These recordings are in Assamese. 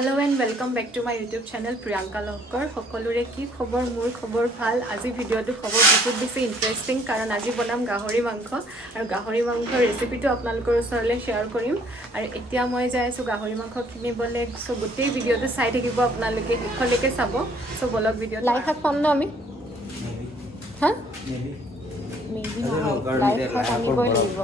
Hello and welcome back to my YouTube channel Priyanka Lokkar. সকলোৰে কি খবৰ মোৰ খবৰ ভাল আজি ভিডিওটো খবৰ বহুত বেছি ইন্টাৰেষ্টিং কাৰণ আজি বনাম গাহৰি মাংস আৰু গাহৰি মাংসৰ ৰেচিপিটো আপোনালোকৰ ওচৰলৈ শেয়াৰ কৰিম আৰু এতিয়া মই যাই আছো গাহৰি মাংস কিনিবলৈ সো গোটেই ভিডিওটো চাই থাকিব আপোনালোকে শেষলৈকে চাব সো বলক ভিডিও লাই শাক পাম ন আমি হা মেবি লাই শাক আনিবই লাগিব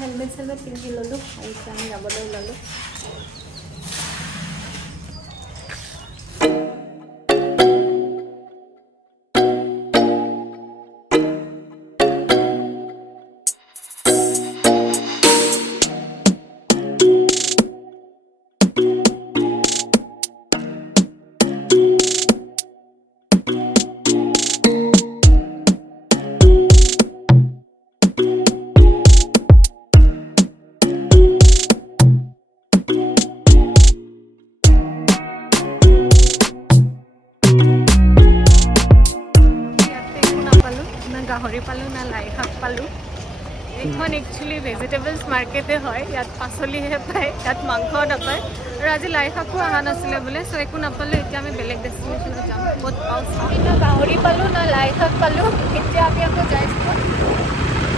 हेलमेट सेलमेट पिंधि ललो आइ आमी जाबले ओलालो গাহৰি পালো না লাই শাক পালো এখন একচুয়ালি ভেজিটেবলস মাৰ্কেটে হয় ইয়াত পাচলিহে পায় ইয়াত মাংস নাপায় আৰু আজি লাই শাকো অহা নাছিলে বোলে সো একো নাপালো এতিয়া আমি বেলেগ ডেষ্টিনেশ্যনত যাম ক'ত পাওঁ না গাহৰি পালো না লাই শাক পালো এতিয়া আমি আকৌ যাইছো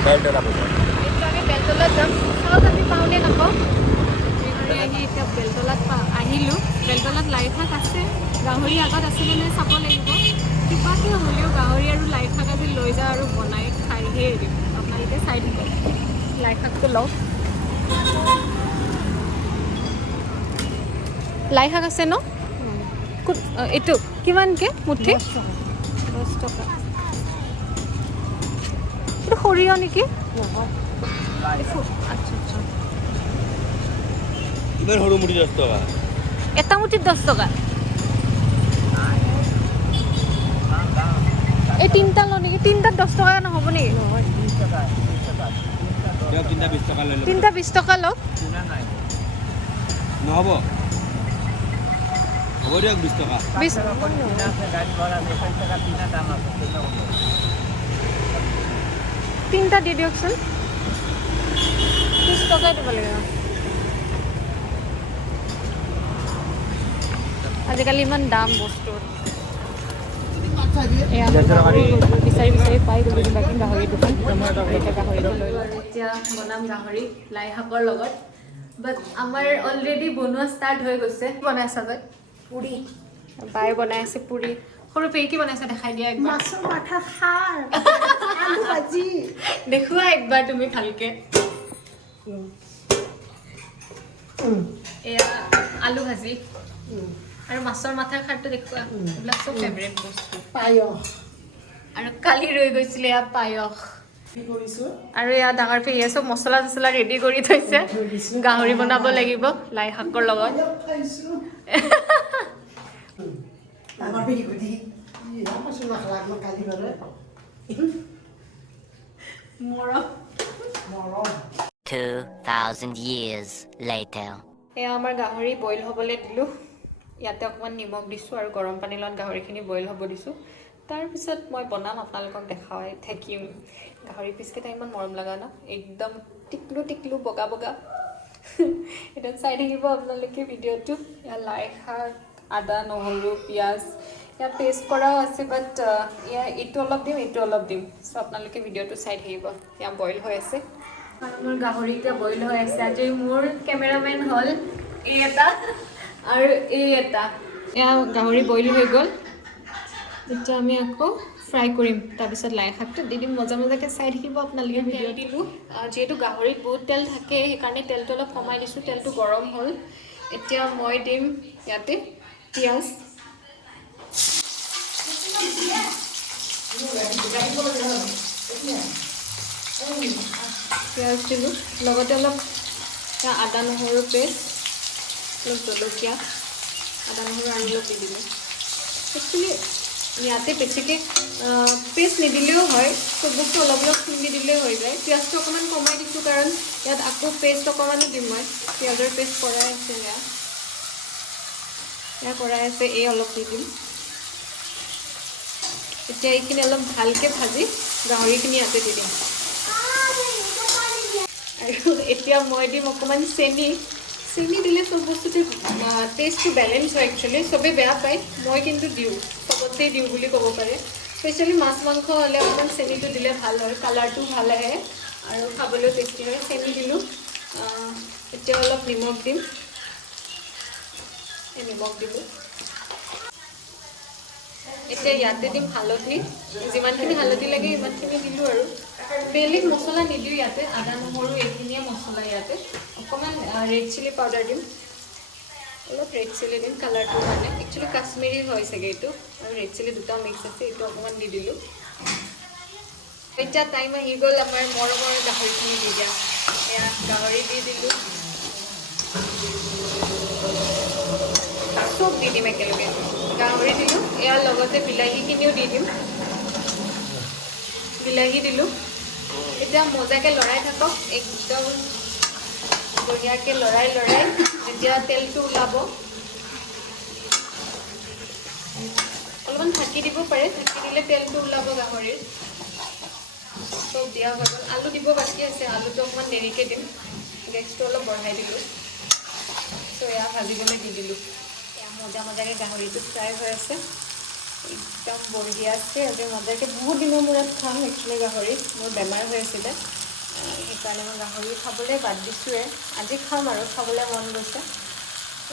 বেলতলা বজাৰ এতিয়া আমি বেলতলাত যাম চাওক আমি পাওঁনে নাপাওঁ আহি এতিয়া বেলতলাত আহিলো বেলতলাত লাই শাক আছে গাহৰি আগত আছিলে নে চাব লাগিব কিবাকে হ'লেও গাহৰি আৰু লাই শাক আজি লৈ যা আৰু বনাই খাইহে এৰিম আপোনালোকে চাই দিব লাই শাকটো লওক লাই শাক আছে ন এইটো কিমানকে মুঠি 10 টকা এইটো সৰিয়হ নেকি আচ্ছা আচ্ছা ইমান সৰু মুঠি 10 টকা এটা মুঠিত 10 টকা এই তিনটা লো নেকি তিনটা 10 টকা নহব নেকি নহয় 20 টকা 20 টকা লৈ লওক তিনটা 20 টকা লওক নহব হ'ব দিয়ক 20 টকা 20 টকা তিনটা দি দিয়কচোন 30 টকা দিব লাগিব আজিকালি ইমান দাম বস্তুৰ বিচাৰি বিচাৰি পাই গ'লো বাকী গাহৰি দোকান এতিয়া বনাম গাহৰি লাই শাকৰ লগত বাট আমাৰ অলৰেডি বনোৱা ষ্টাৰ্ট হৈ গৈছে বনাই আছে তই পুৰি বাই বনাই আছে পুৰি সৰু পেই কি বনাইছে দেখাই দিয়া একবাৰ মাছৰ মাথা খাৰ আলু ভাজি দেখুৱা একবাৰ তুমি ভালকে এয়া আলু ভাজি আৰু মাছৰ মাথাৰ খাৰটো দেখুৱা এইবিলাক সব ফেভৰেট বস্তু পায়স আৰু কালি ৰৈ গৈছিলে ইয়া পায়স কি কৰিছো আৰু ইয়া ডাঙৰ পেয়ে সব মছলা চছলা ৰেডি কৰি থৈছে গাহৰি বনাব লাগিব লাই শাকৰ লগত খাইছো আমাৰ পেই গুদি ইয়া মাছৰ মাথা লাগলো কালি বাৰে মৰম 2000 years later এয়া আমাৰ গাহৰি বইল হ'বলৈ দিলোঁ ইয়াতে অকণমান নিমখ দিছোঁ আৰু গৰম পানী লগত গাহৰিখিনি বইল হ'ব দিছোঁ তাৰপিছত মই বনাম আপোনালোকক দেখাই থাকিম গাহৰি পিচকেইটা ইমান মৰম লগা ন একদম টিকলু টিকলু বগা বগা এটা চাই থাকিব আপোনালোকে ভিডিঅ'টো ইয়াৰ লাই শাক আদা নহৰু পিঁয়াজ ইয়াত পেষ্ট কৰাও আছে বাট ইয়াৰ এইটো অলপ দিম চ' আপোনালোকে ভিডিঅ'টো চাই থাকিব ইয়াত বইল হৈ আছে আৰু মোৰ গাহৰি এতিয়া বইল হৈ আছে আজি মোৰ কেমেৰামেন হ'ল এই এটা আৰু এই এটা এয়া গাহৰি বইল হৈ গ'ল এতিয়া আমি আকৌ ফ্ৰাই কৰিম তাৰপিছত লাই শাকটো দি দিম মজা মজাকৈ চাই থাকিব আপোনালোকে ভিডিঅ' দিলোঁ যিহেতু গাহৰিত বহুত তেল থাকে সেইকাৰণে তেলটো অলপ কমাই দিছোঁ তেলটো গৰম হ'ল এতিয়া মই দিম ইয়াতে পিঁয়াজ পিঁয়াজ দিলোঁ লগতে অলপ আদা নহৰু পেষ্ট অলপ জলকীয়া আদা নহৰু আৰু অলপ দি দিলোঁ একচুৱেলি ইয়াতে বেছিকৈ পেষ্ট নিদিলেও হয় চব বস্তু অলপ অলপ খুন্দি দিলেও হৈ যায় পিঁয়াজটো অকণমান কমাই দিছোঁ কাৰণ ইয়াত আকৌ পেষ্ট অকণমানো দিম মই পিঁয়াজৰ পেষ্ট কৰাই আছে এয়া কৰাই আছে এই অলপ দি দিম এতিয়া এইখিনি অলপ ভালকৈ ভাজি গাহৰিখিনি ইয়াতে দি দিম আৰু এতিয়া মই দিম অকণমান চেনি দিলে চব বস্তুতে টেষ্টটো বেলেঞ্চ হয় একচুৱেলি চবেই বেয়া পায় মই কিন্তু দিওঁ চবতেই দিওঁ বুলি ক'ব পাৰে স্পেচিয়েলি মাছ মাংস হ'লে অকণমান চেনিটো দিলে ভাল হয় কালাৰটো ভাল আহে আৰু খাবলৈও টেষ্টি হয় চেনি দিলোঁ এতিয়া অলপ নিমখ দিম এই নিমখ দিলোঁ এতিয়া ইয়াতে দিম হালধি যিমানখিনি হালধি লাগে ইমানখিনি দিলোঁ আৰু বেলেগ মছলা নিদিওঁ ইয়াতে আদা নহৰু এইখিনিয়ে মছলা ইয়াতে অকণমান ৰেড চিলি পাউডাৰ দিম অলপ ৰেড চিলি দিম কালাৰটো কাৰণে একচুৱেলি কাশ্মীৰী হয় চাগে এইটো আৰু ৰেড চিলি দুটাও মিক্স আছে এইটো অকণমান দি দিলোঁ এতিয়া টাইম আহি গ'ল আমাৰ মৰমৰ গাহৰিখিনি দি দিয়া এয়া গাহৰি দি দিলোঁ চব দি দিম একেলগে গাহৰি দিলোঁ ইয়াৰ লগতে বিলাহীখিনিও দি দিম বিলাহী দিলোঁ এতিয়া মজাকৈ লৰাই থাকক একদম বঢ়িয়াকৈ লৰাই যেতিয়া তেলটো ওলাব অলপমান ঢাকি দিব পাৰে ঢাকি দিলে তেলটো ওলাব গাহৰিৰ চব দিয়া হৈ গ'ল আলু দিব বাকী আছে আলুটো অকণমান দেৰিকৈ দিম গেছটো অলপ বঢ়াই দিলোঁ চ' এয়া ভাজিবলৈ দি দিলোঁ এয়া মজাকৈ গাহৰিটো ফ্ৰাই হৈ আছে একদম বঢ়িয়া আছে আজি মজাকৈ বহুত দিনৰ মূৰত খাম একচুৱেলি গাহৰি মোৰ বেমাৰ হৈ আছিলে সেইকাৰণে মই গাহৰি খাবলৈ বাদ দিছোঁৱে আজি খাম আৰু খাবলৈ মন গৈছে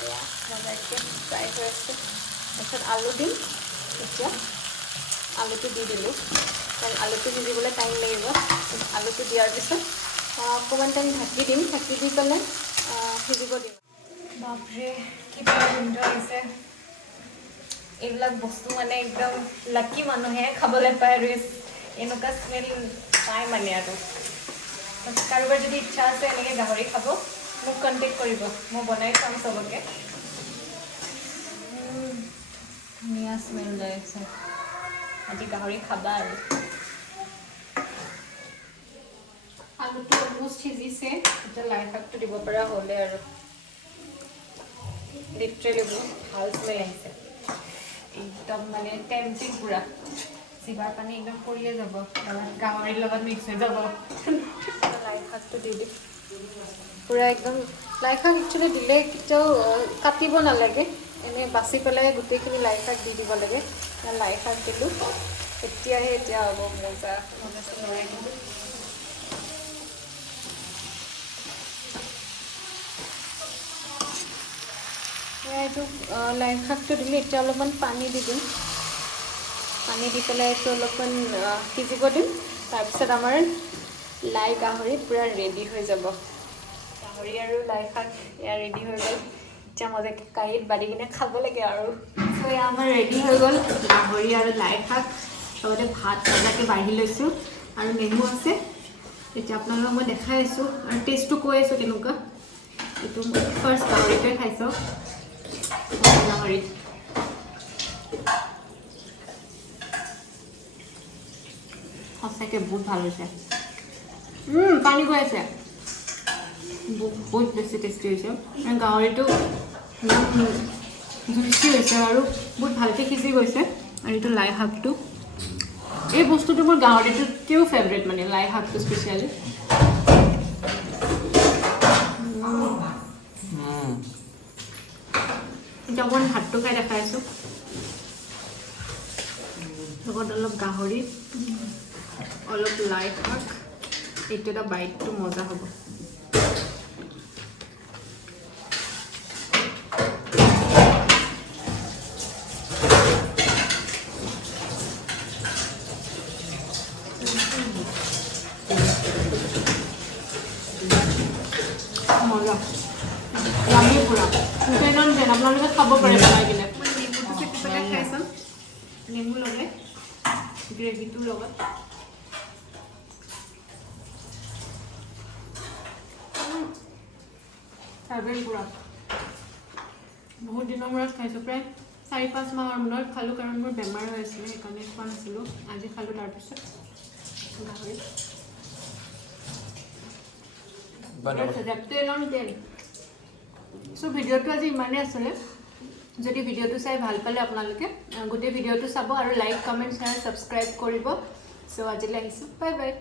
এয়া মজাকৈ ফ্ৰাই হৈ আছে তাৰপিছত আলু দিম এতিয়া আলুটো দি দিলোঁ কাৰণ আলুটো সিজিবলৈ টাইম লাগিব আলুটো দিয়াৰ পিছত অকণমান টাইম ঢাকি দিম ঢাকি দি পেলাই সিজিব দিম বাপৰে কি গোন্ধ আহিছে এইবিলাক বস্তু মানে একদম লাকি মানুহে খাবলৈ পায় আৰু এনেকুৱা স্মেল পায় মানে আৰু কাৰোবাৰ যদি ইচ্ছা আছে এনেকৈ গাহৰি খাব মোক কণ্টেক্ট কৰিব মই বনাই খাম চবকে ধুনীয়া স্মেল যায় আছে আজি গাহৰি খাবা আৰু আলুটো অলমষ্ট সিজিছে এতিয়া লাই শাকটো দিব পৰা হ'লে আৰু লিটাৰেলি বহুত ভাল স্মেল আহিছে একদম মানে টেম্পটিং পূৰা জিভাৰ পানী একদম পৰিয়ে যাব গাহৰিৰ লগত মিক্স হৈ যাব লাই শাকটো দি দিম পূৰা একদম লাই শাক একচুৱেলি দিলে কেতিয়াও কাটিব নালাগে এনেই বাচি পেলাই গোটেইখিনি লাই শাক দি দিব লাগে লাই শাক দিলোঁ এতিয়াহে এতিয়া হ'ব মজা লৰাই দিলোঁ এইটো লাই শাকটো দিলে এতিয়া অলপমান পানী দি দিম পানী দি পেলাই এইটো অলপমান সিজিব দিম তাৰপিছত আমাৰ লাই গাহৰি পূৰা ৰেডি হৈ যাব গাহৰি আৰু লাই শাক এয়া ৰেডি হৈ গ'ল এতিয়া মজাকৈ কাঁহীত বাঢ়ি কিনে খাব লাগে আৰু চ' এয়া আমাৰ ৰেডি হৈ গ'ল গাহৰি আৰু লাই শাক লগতে ভাত মজাকৈ বাঢ়ি লৈছোঁ আৰু নেমু আছে এতিয়া আপোনালোকক মই দেখাই আছোঁ আৰু টেষ্টটো কৈ আছোঁ কেনেকুৱা এইটো ফাৰ্ষ্ট গাহৰিটোৱে খাইছোঁ গাহৰিত সঁচাকৈ বহুত ভাল হৈছে পানী গৈ আছে বহুত বেছি টেষ্টি হৈছে গাহৰিটো জুচি হৈছে আৰু বহুত ভালকৈ সিজি গৈছে আৰু এইটো লাই শাকটো এই বস্তুটো মোৰ গাহৰিটোতকৈও ফেভৰেট মানে লাই শাকটো স্পেচিয়েলি এতিয়া অকণমান ভাতটো খাই দেখাই আছোঁ লগত অলপ গাহৰি অলপ লাই শাক এইটো এটা বাইটটো মজা হ'ব মজা লামি পুৰা আপোনালোকে খাব পাৰে বনাই কিনে মই নেমুটো চেপি পেলাই খাই চাম নেমু লগাই গ্ৰেভিটোৰ লগত ফেভৰেট পুৰা বহুত দিনৰ মূৰত খাইছোঁ প্ৰায় 4-5 মাহৰ মূৰত খালোঁ কাৰণ মোৰ বেমাৰ হৈ আছিলে সেইকাৰণে খোৱা নাছিলোঁ আজি খালোঁ তাৰপিছত গাহৰি তেল চ' ভিডিঅ'টো আজি ইমানেই আছিলে যদি ভিডিঅ'টো চাই ভাল পালে আপোনালোকে গোটেই ভিডিঅ'টো চাব আৰু লাইক কমেণ্ট শ্বেয়াৰ ছাবস্ক্ৰাইব কৰিব চ' আজিলৈ আহিছোঁ বাই বাই